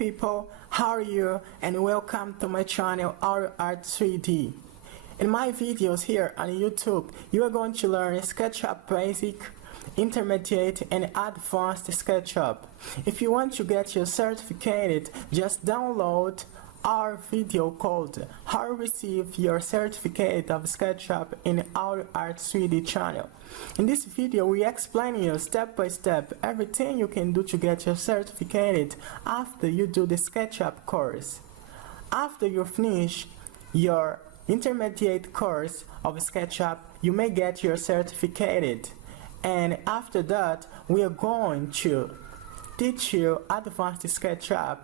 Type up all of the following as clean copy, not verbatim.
people, how are you, and welcome to my channel AutoArt 3D. In my videos here on YouTube, you are going to learn SketchUp Basic, Intermediate and Advanced SketchUp. If you want to get your certificate, just download our video called How to Receive Your Certificate of SketchUp in AutoArt 3D channel. In this video, we explain you step by step everything you can do to get your certificate after you do the SketchUp course. After you finish your intermediate course of SketchUp, you may get your certificate. And after that, we are going to teach you advanced SketchUp.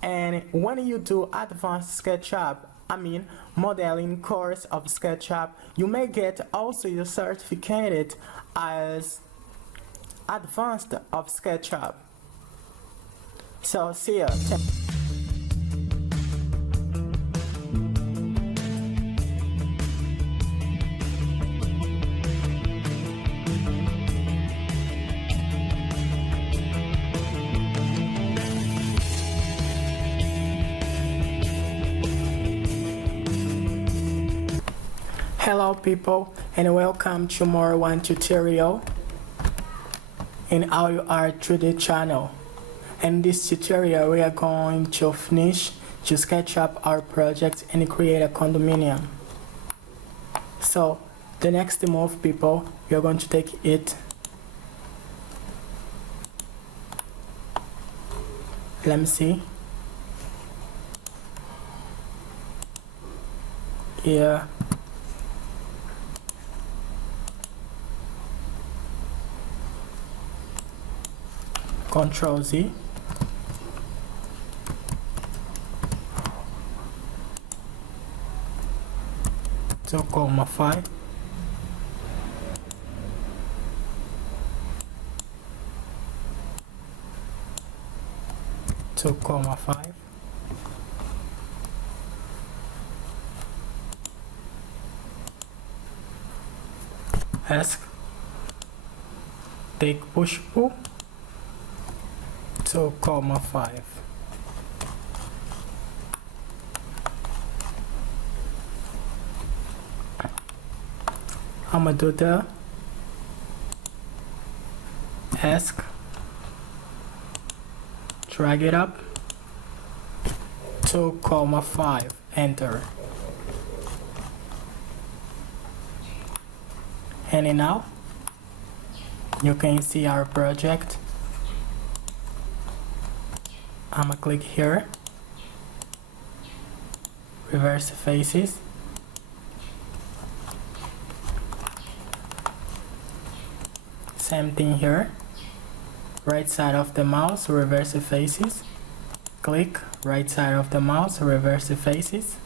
And when you do advanced SketchUp, modeling course of SketchUp, you may get also your certificate as advanced of SketchUp. So see ya. Hello people, and welcome to more one tutorial in AutoArt 3D channel. In this tutorial we are going to finish to sketch up our project and create a condominium. So the next move, people, we are going to take it. Let me see. Yeah. Control Z. So, 2,5. So, 2,5. Ask. Take push pull. 2,5. I'm gonna do the ask, drag it up, 2,5, enter. And now you can see our project. I'm gonna click here, reverse faces, same thing here, right side of the mouse, reverse faces, click, right side of the mouse, reverse faces,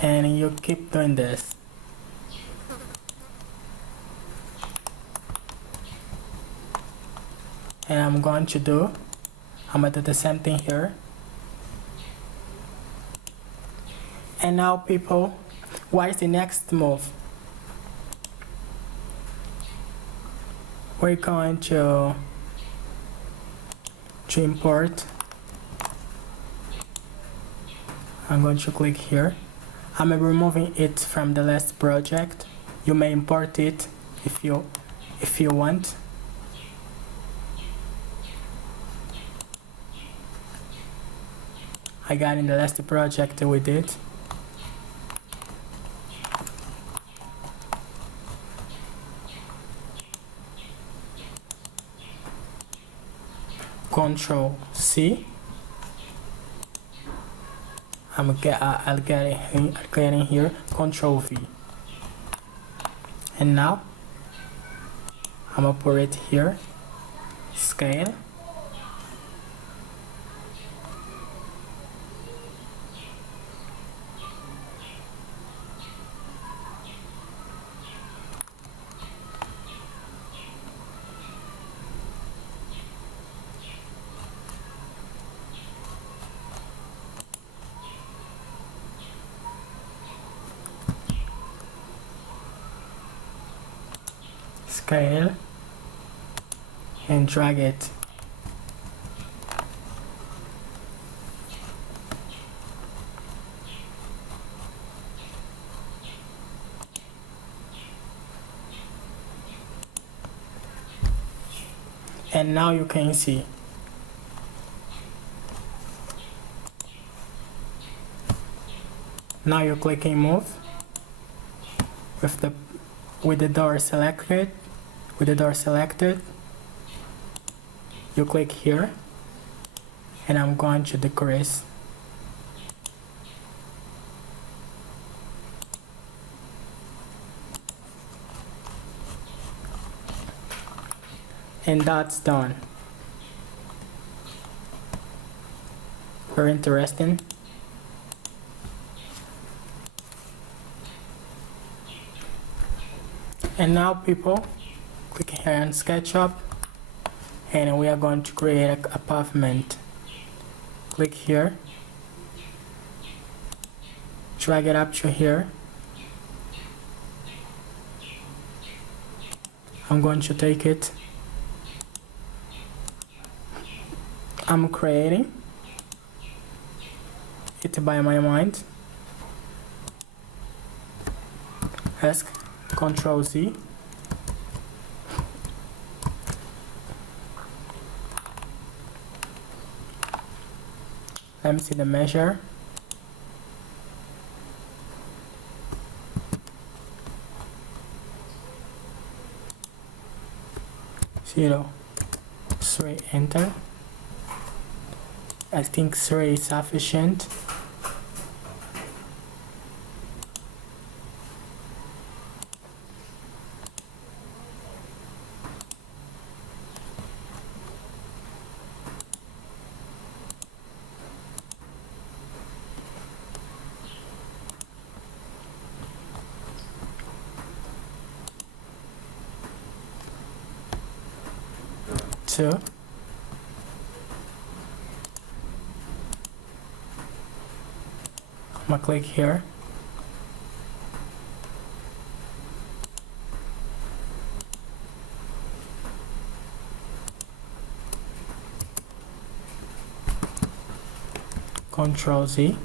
and you keep doing this. And I'm going to do the same thing here. And now people, what is the next move? We're going to import. I'm going to click here. I'm removing it from the last project. You may import it if you want. I got in the last project we did. Control C. I'll get in here. Control V. And now I'm gonna put it here. Scale. Scale and drag it And now you can see. Now you're clicking move with the door selected. You click here, and I'm going to decrease. And that's done. Very interesting. And now people, click here on SketchUp, and we are going to create a pavement. Click here, drag it up to here. I'm going to take it. I'm creating it by my mind. Ask Control Z. Let me see the measure. Zero, 3, enter. I think 3 is sufficient. Two. I'm gonna click here. Control Z.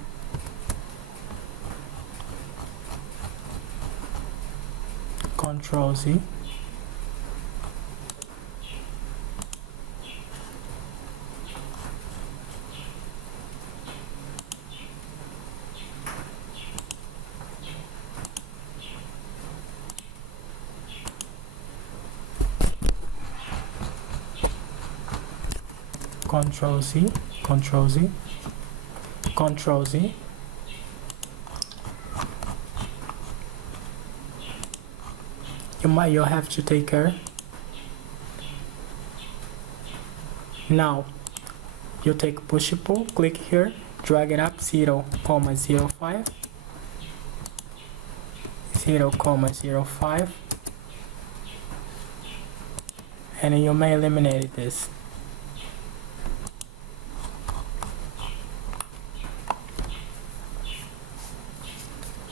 Control Z. Control Z, Control Z, Control Z. You'll have to take care. Now you take push pull, click here, drag it up 0,05, 0,05, and you may eliminate this.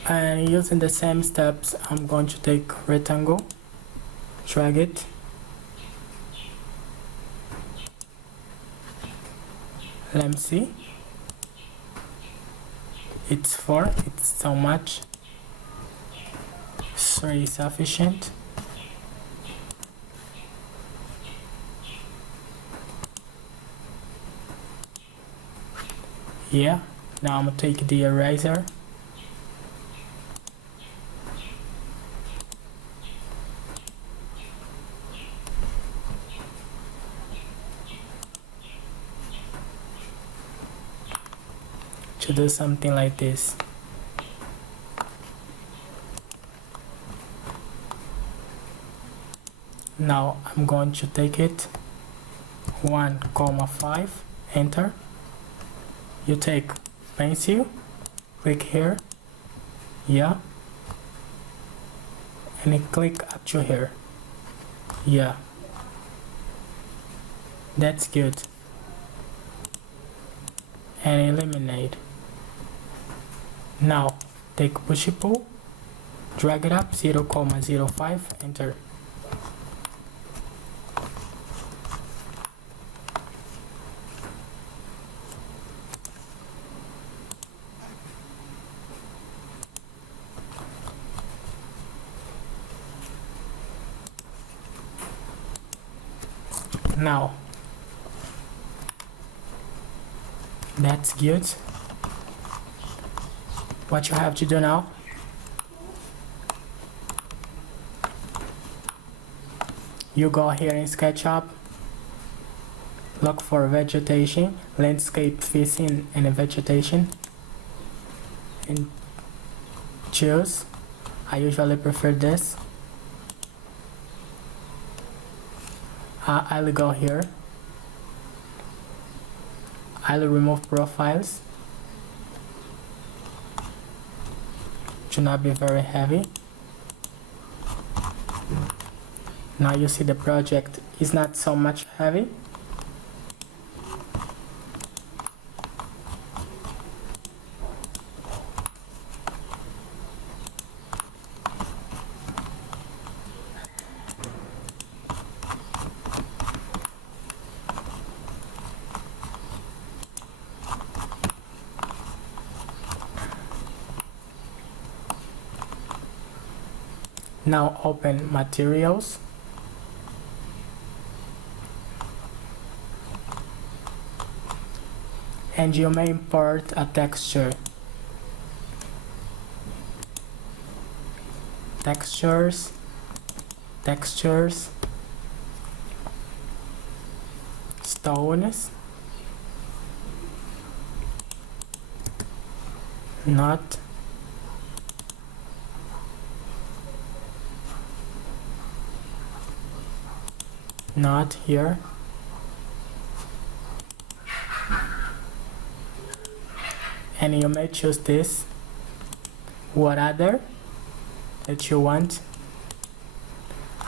And using the same steps, I'm going to take rectangle, drag it, let me see, it's 4, it's so much, 3 is sufficient. Yeah, now I'm gonna take the eraser. To do something like this. Now I'm going to take it 1,5, enter. You take pencil, click here, yeah, and you click up to here, yeah, that's good, and eliminate. Now take push pull, drag it up 0,05, enter. Now, that's good. What you have to do now, you go here in SketchUp, look for vegetation, landscape facing and vegetation, and choose. I usually prefer this. I'll go here. I'll remove profiles. Should not be very heavy. Now you see the project is not so much heavy. Now open materials. And you may import a texture. Textures, stones, not here. And you may choose this. What other that you want.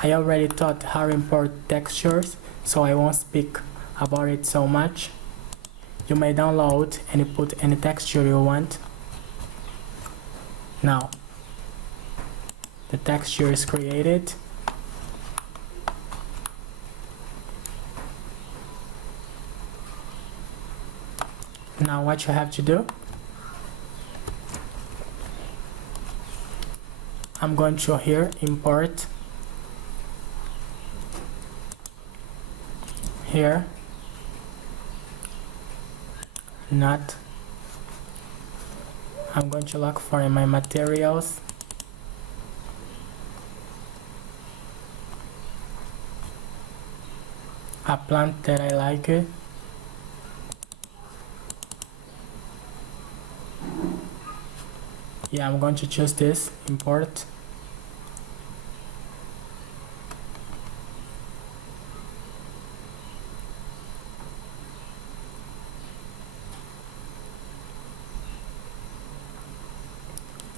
I already taught how to import textures, so I won't speak about it so much. You may download and put any texture you want. Now, the texture is created. Now what you have to do, I'm going to here import, here not, I'm going to look for in my materials, a plant that I like it. Yeah, I'm going to choose this, import.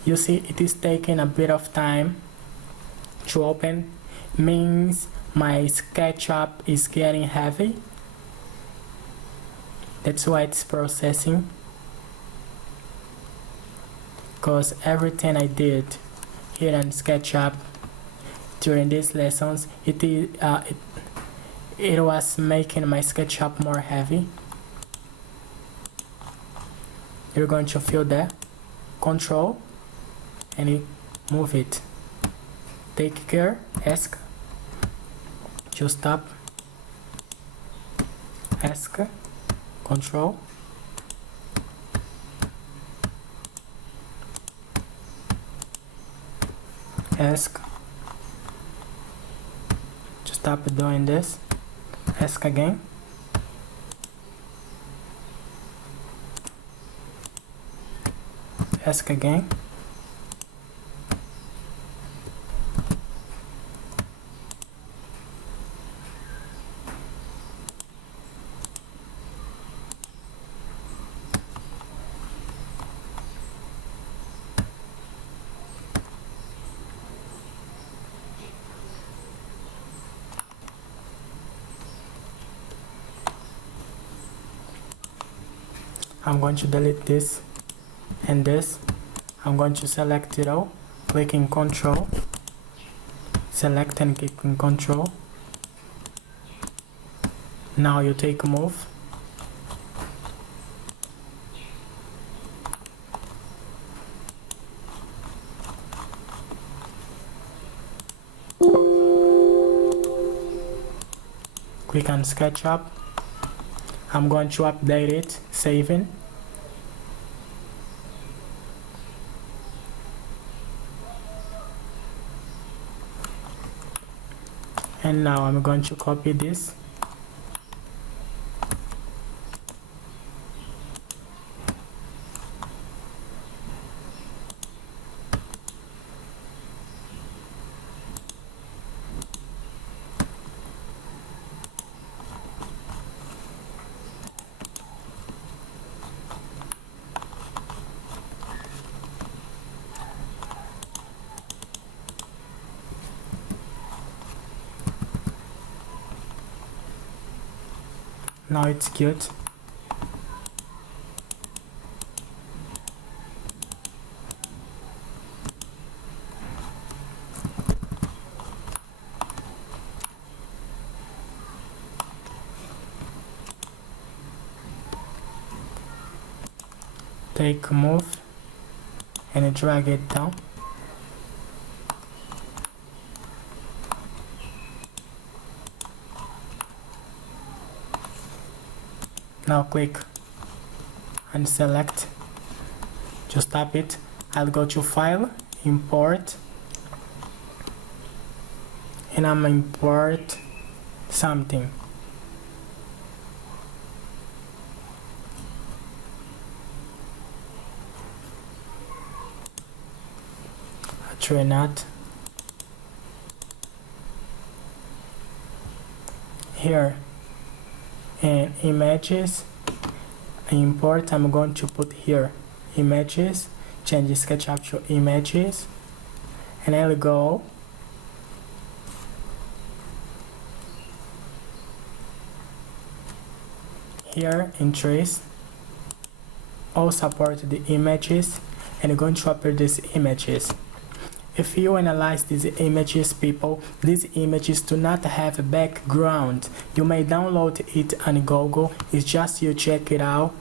You see, it is taking a bit of time to open, means my SketchUp is getting heavy. That's why it's processing. Because everything I did here in SketchUp during these lessons, it was making my SketchUp more heavy. You're going to feel that. Control and you move it. Take care, ask to stop, ask, control, ask to stop doing this, ask again, ask again, I'm going to delete this and this. I'm going to select it all, clicking Control, select and clicking Control. Now you take move. click on SketchUp. I'm going to update it, saving. And now I'm going to copy this. Now it's cute. Take move and drag it down. Now click and select, just tap it. I'll go to file, import, and I'm import something. A tree nut. Here and images, import, I'm going to put here images, change SketchUp to images, and I'll go here in trees, all support the images, and I'm going to upload these images. If you analyze these images, people, these images do not have a background. You may download it on Google. It's just you check it out.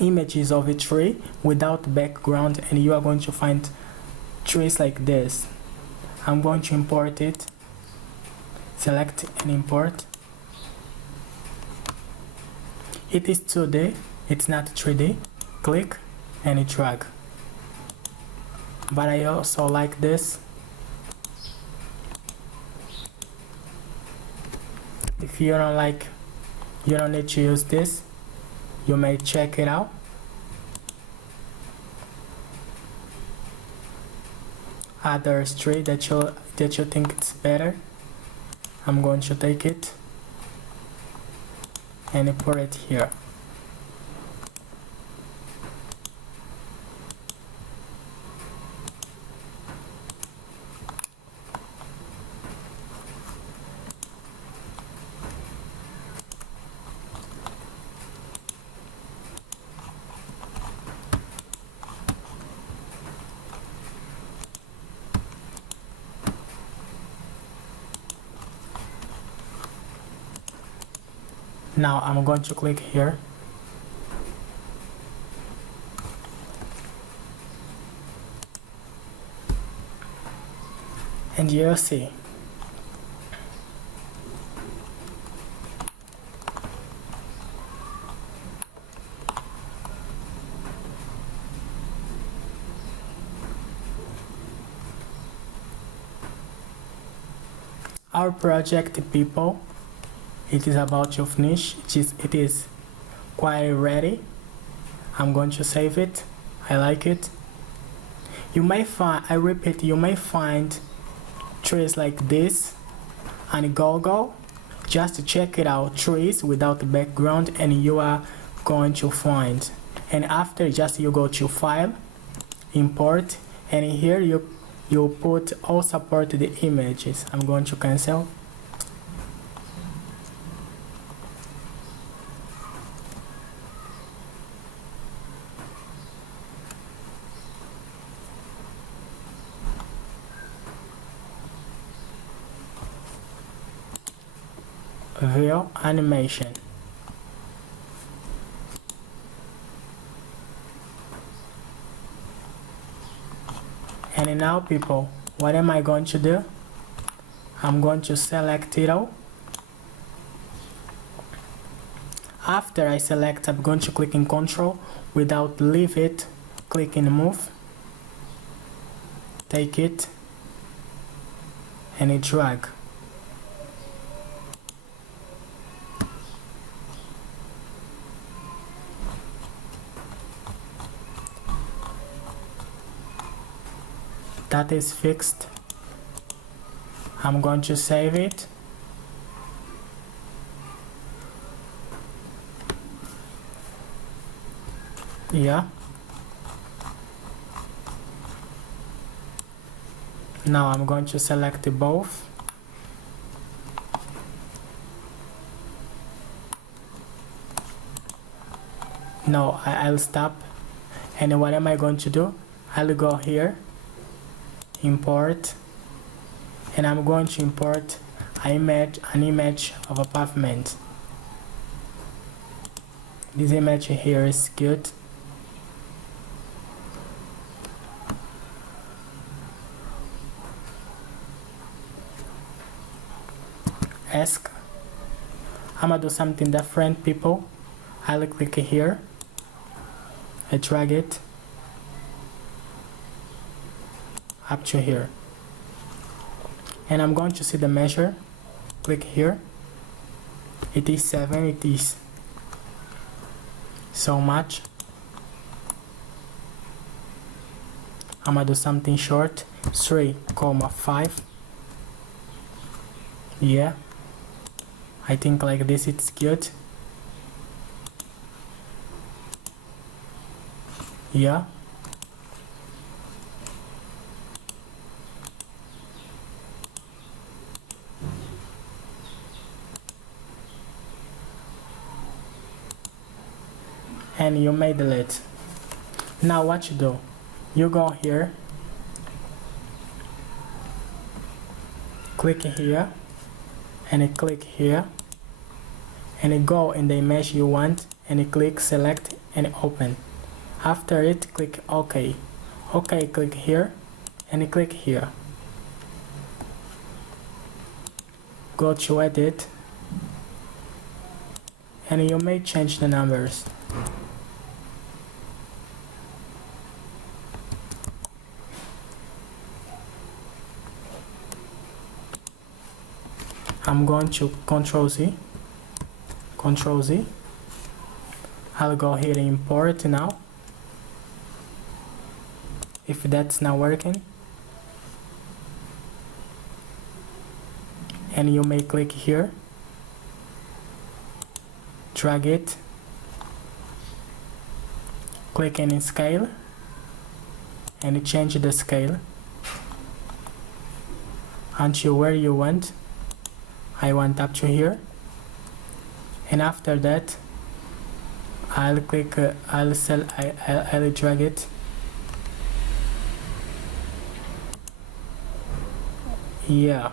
Images of a tree without background, and you are going to find trees like this. I'm going to import it. Select and import. It is 2D. It's not 3D. Click and drag. But I also like this. If you don't like, you don't need to use this, you may check it out. Other tree that you think it's better, I'm going to take it and put it here. Now I'm going to click here. And you'll see. Our project, people, it is about to finish. It is quite ready. I'm going to save it. I like it. You may find, I repeat, you may find trees like this on Google. Just check it out, trees without the background, and you are going to find. And after, just you go to file, import, and here you put all support the images. I'm going to cancel. View animation. And now, people, what am I going to do? I'm going to select it all After I select, I'm going to click in Control. Without leave it, click in Move, take it and drag. That is fixed. I'm going to save it. Yeah. Now I'm going to select both. No, I'll stop. And what am I going to do? I'll go here, import, and I'm going to import an image of a pavement. This image here is good. Ask. I'm gonna do something different, people. I'll click here. I drag it up to here. And I'm going to see the measure. Click here. It is 7. It is so much. I'm gonna do something short. 3,5. Yeah. I think like this it's good. Yeah. And you may delete. Now what you do? You go here, click here, and you click here, and you go in the image you want, and you click select and open. After it, click OK. OK, click here, and you click here. Go to edit, and you may change the numbers. I'm going to Control Z. I'll go here and import now. If that's not working, and you may click here, drag it, click in scale, and change the scale until where you want. I want up to here, and after that I'll click I'll drag it. Yeah.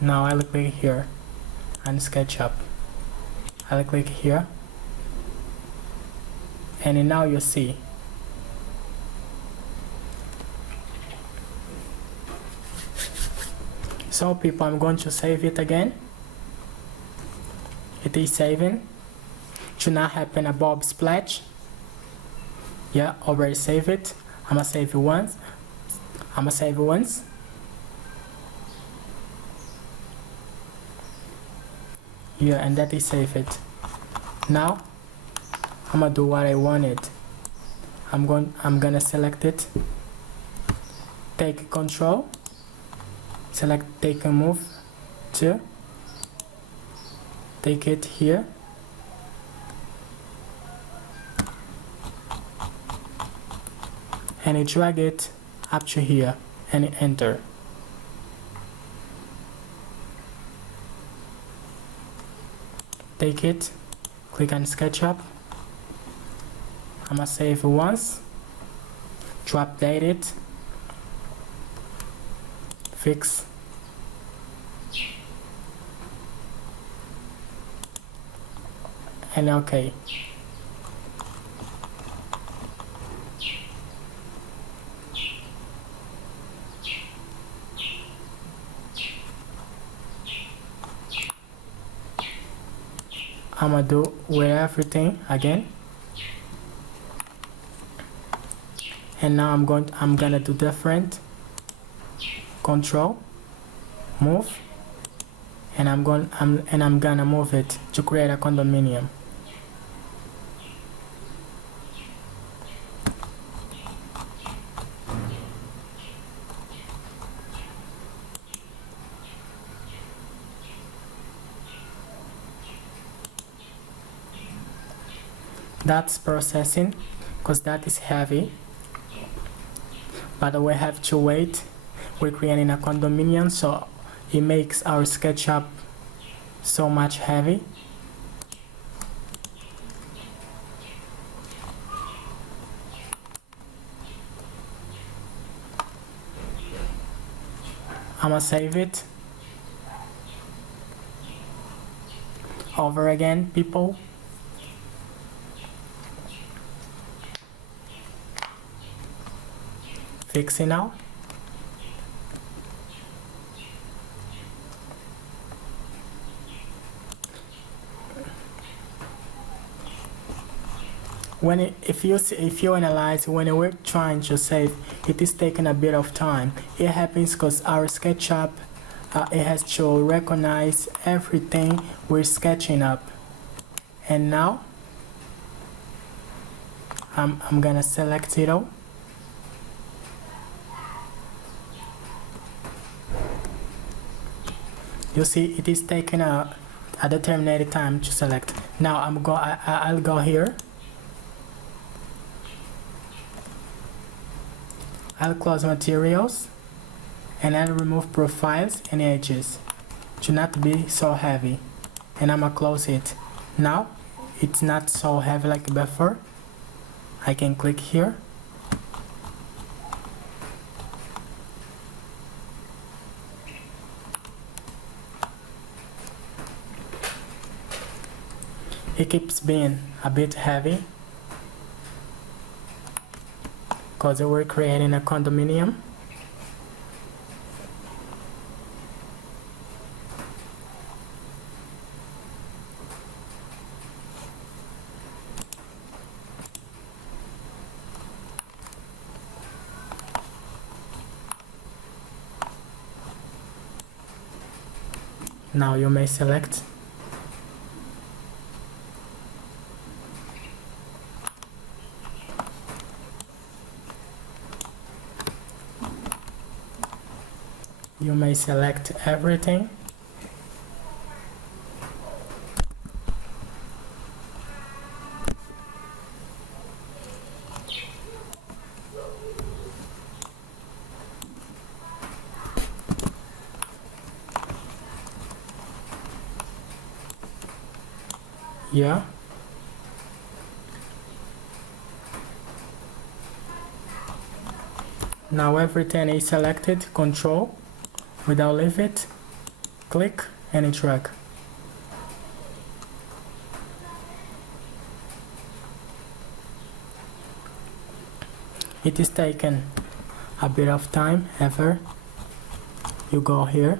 Now I'll click here and SketchUp. I'll click here, and now you see so people, I'm going to save it again. It is saving. Should not happen above splash. Yeah, already save it. I'm gonna save it once. Yeah, and that is save it. Now I'm gonna do what I wanted. I'm gonna select it. Take control. Select take and move to take it here, and you drag it up to here and enter. Take it, click on SketchUp. I'm gonna save it once to update it. Fix. And OK. I'm gonna do with everything again. And now I'm gonna do different. Control, move, and I'm gonna move it to create a condominium. That's processing, because that is heavy. But we have to wait. We're creating a condominium, so it makes our SketchUp so much heavy. I'm gonna save it. Over again, people. Fixing now. If you analyze, when we're trying to save, it is taking a bit of time. It happens because our SketchUp it has to recognize everything we're sketching up. And now I'm gonna select it all. You see, it is taking a determined time to select. Now I'll go here. I'll close materials and I'll remove profiles and edges to not be so heavy, and I'm gonna close it. Now it's not so heavy like before. I can click here. It keeps being a bit heavy because we're creating a condominium. Now you may select. You may select everything. Yeah. Now everything is selected. Control. Without leave it, click and drag. It is taking a bit of time. Ever you go here,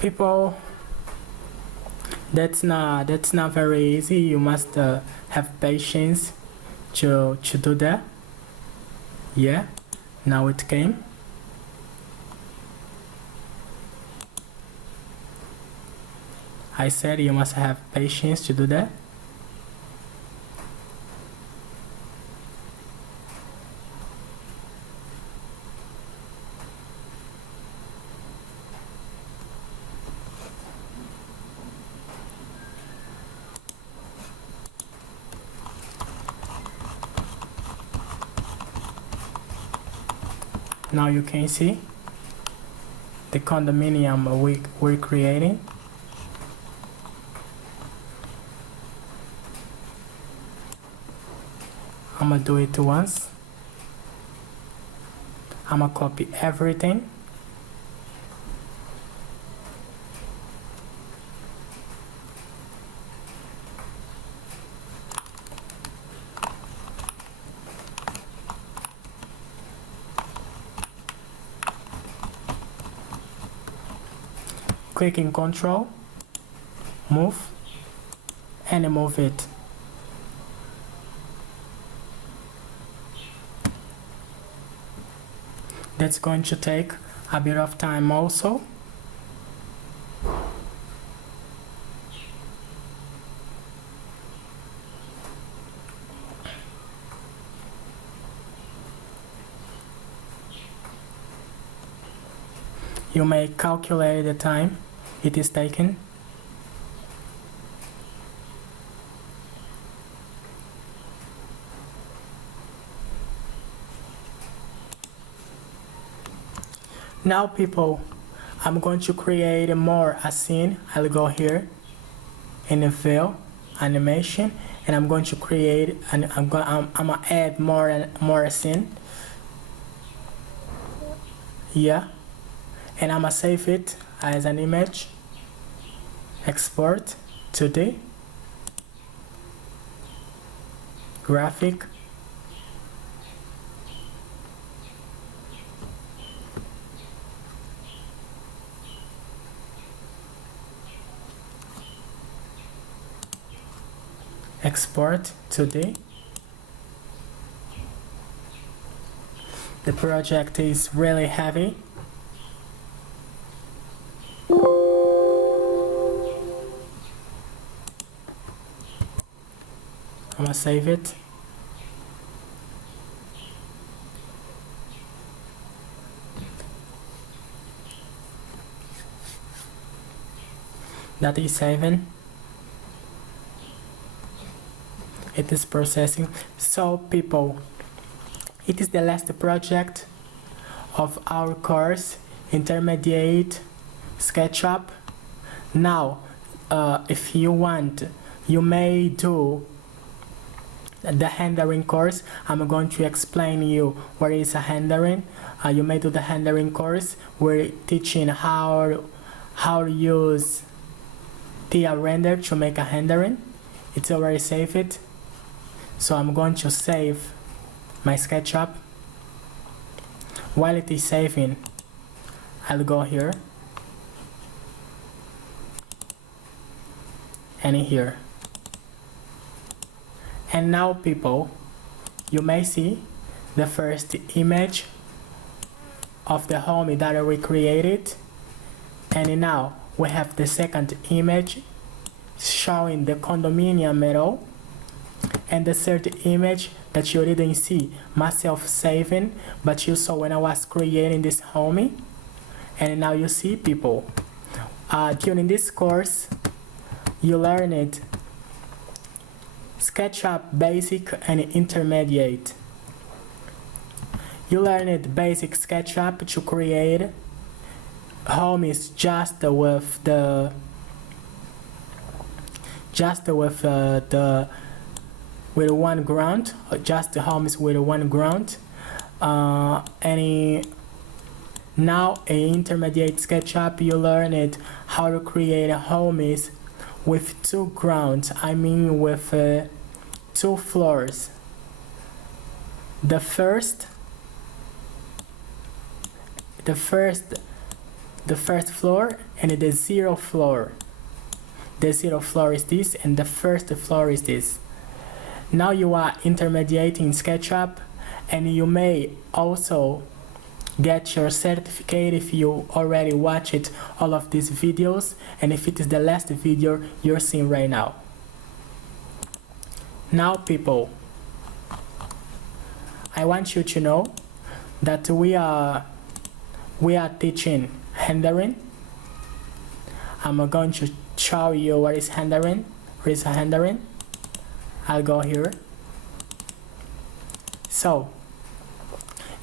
people, that's not very easy. You must have patience to do that. Yeah, now it came. I said you must have patience to do that. Now you can see the condominium we're creating. I'm gonna do it once. I'm gonna copy everything. Clicking Control, move, and move it. That's going to take a bit of time also. You may calculate the time it is taking. Now people, I'm going to create a scene. I'll go here in the fill animation, and I'm going to create and I'm gonna add more scene. Yeah, and I'm gonna save it as an image. Export 2D graphic. Export 2D. The project is really heavy. I'm gonna save it. That is saving. It is processing. So people, it is the last project of our course, Intermediate SketchUp. Now, if you want, you may do the rendering course. I'm going to explain you what is a rendering. You may do the rendering course. We're teaching how to use TIA Render to make a rendering. It's already saved. So I'm going to save my SketchUp. While it is saving, I'll go here and here. And now people, you may see the first image of the home that we created, and now we have the second image showing the condominium middle, and the third image that you didn't see myself saving, but you saw when I was creating this home. And now you see people, during this course you learned SketchUp Basic and Intermediate. You learned basic SketchUp to create homes just with one ground, just the homes with one ground. And now in Intermediate SketchUp you learned how to create homes with two grounds. I mean with two floors. The first floor and the zero floor. The zero floor is this, and the first floor is this. Now you are intermediate in SketchUp, and you may also get your certificate if you already watched all of these videos, and if it is the last video you're seeing right now. Now people, I want you to know that we are teaching rendering. I'm going to show you what is rendering. What is rendering? I'll go here. So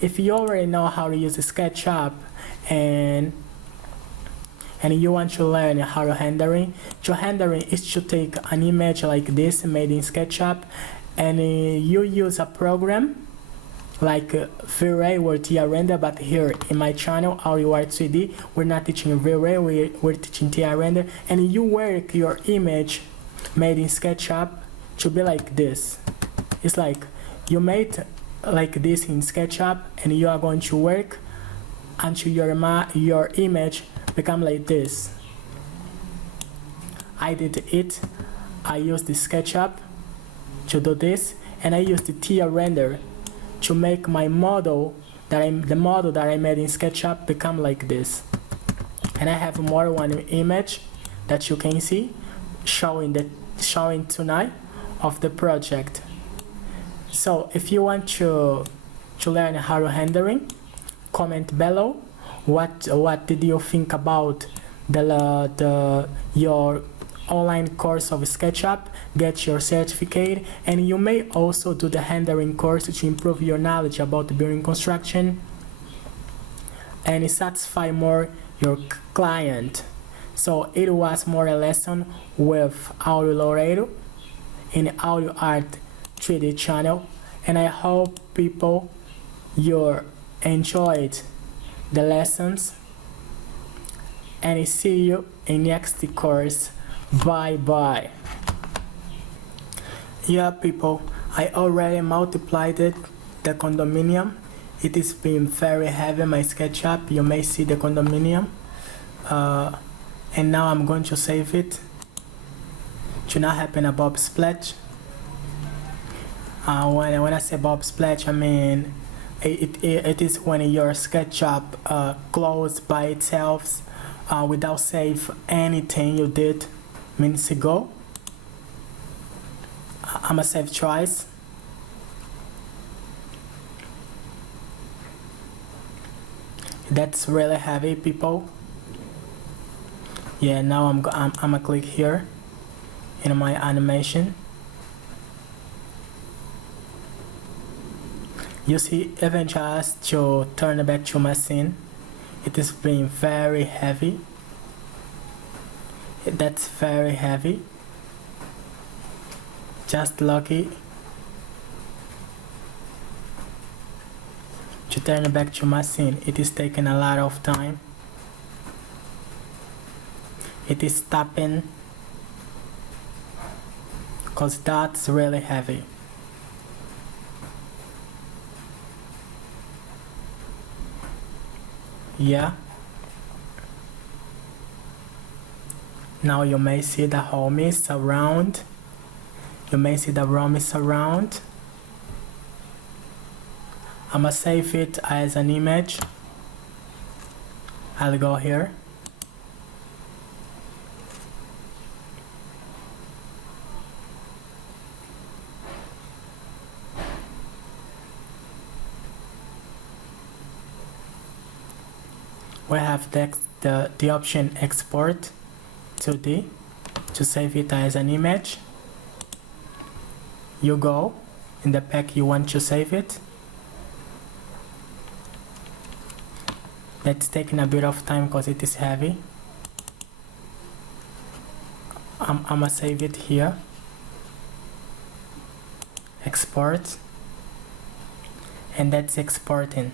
if you already know how to use SketchUp and you want to learn how to rendering, rendering is to take an image like this made in SketchUp, and you use a program like V-Ray or TR render, but here in my channel AudioArt 3D we're not teaching V-Ray, we're teaching TR render, and you work your image made in SketchUp to be like this. It's like you made like this in SketchUp and you are going to work until your image become like this. I did it. I used the SketchUp to do this, and I used the TR render to make my model the model that I made in SketchUp become like this. And I have more one image that you can see showing tonight of the project. So if you want to learn how to rendering, comment below what did you think about your online course of SketchUp, get your certificate, and you may also do the rendering course to improve your knowledge about building construction and satisfy more your client. So it was more a lesson with Audio Laredo in AudioArt 3D channel, and I hope people you enjoyed the lessons, and I see you in next course. Bye bye. Yeah people, I already multiplied it, the condominium. It is being very heavy, my SketchUp. You may see the condominium, and now I'm going to save it to not happen a Bob Splash. When I say Bob Splash, I mean it is when your SketchUp closed by itself without save anything you did minutes ago. I'ma save twice. That's really heavy, people. Yeah, now I'm gonna click here in my animation. You see, even just to turn it back to my scene, it is being very heavy. That's very heavy. Just lucky to turn it back to my scene. It is taking a lot of time. It is stopping because that's really heavy. Yeah. Now you may see the home is around. You may see the room is around. I'ma save it as an image. I'll go here. We have the option export 2D to save it as an image. You go in the pack you want to save it. That's taking a bit of time because it is heavy. I'ma save it here. Export, and that's exporting.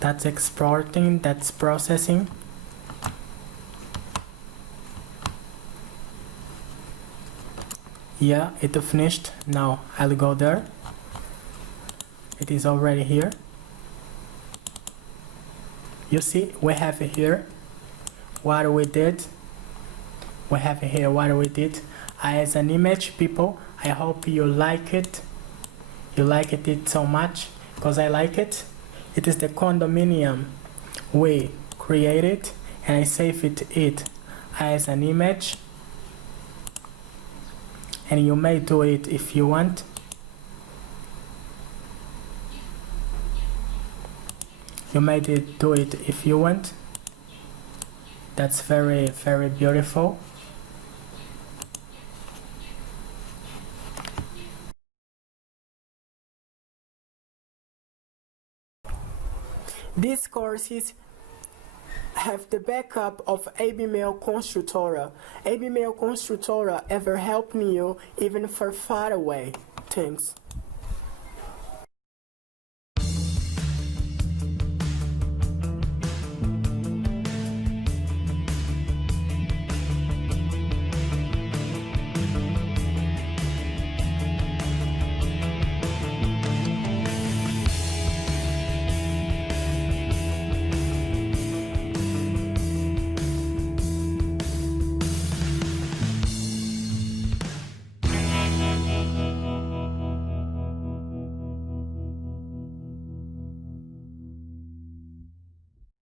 That's exporting, that's processing. Yeah, it finished. Now I'll go there. It is already here. You see, we have here what we did. We have here what we did as an image, people. I hope you like it. You like it so much because I like it. It is the condominium we created, and I saved it as an image, and you may do it if you want. You may do it if you want. That's very, very beautiful. These courses have the backup of ABMail Construtora. ABMail Construtora ever helping you even for far away. Thanks.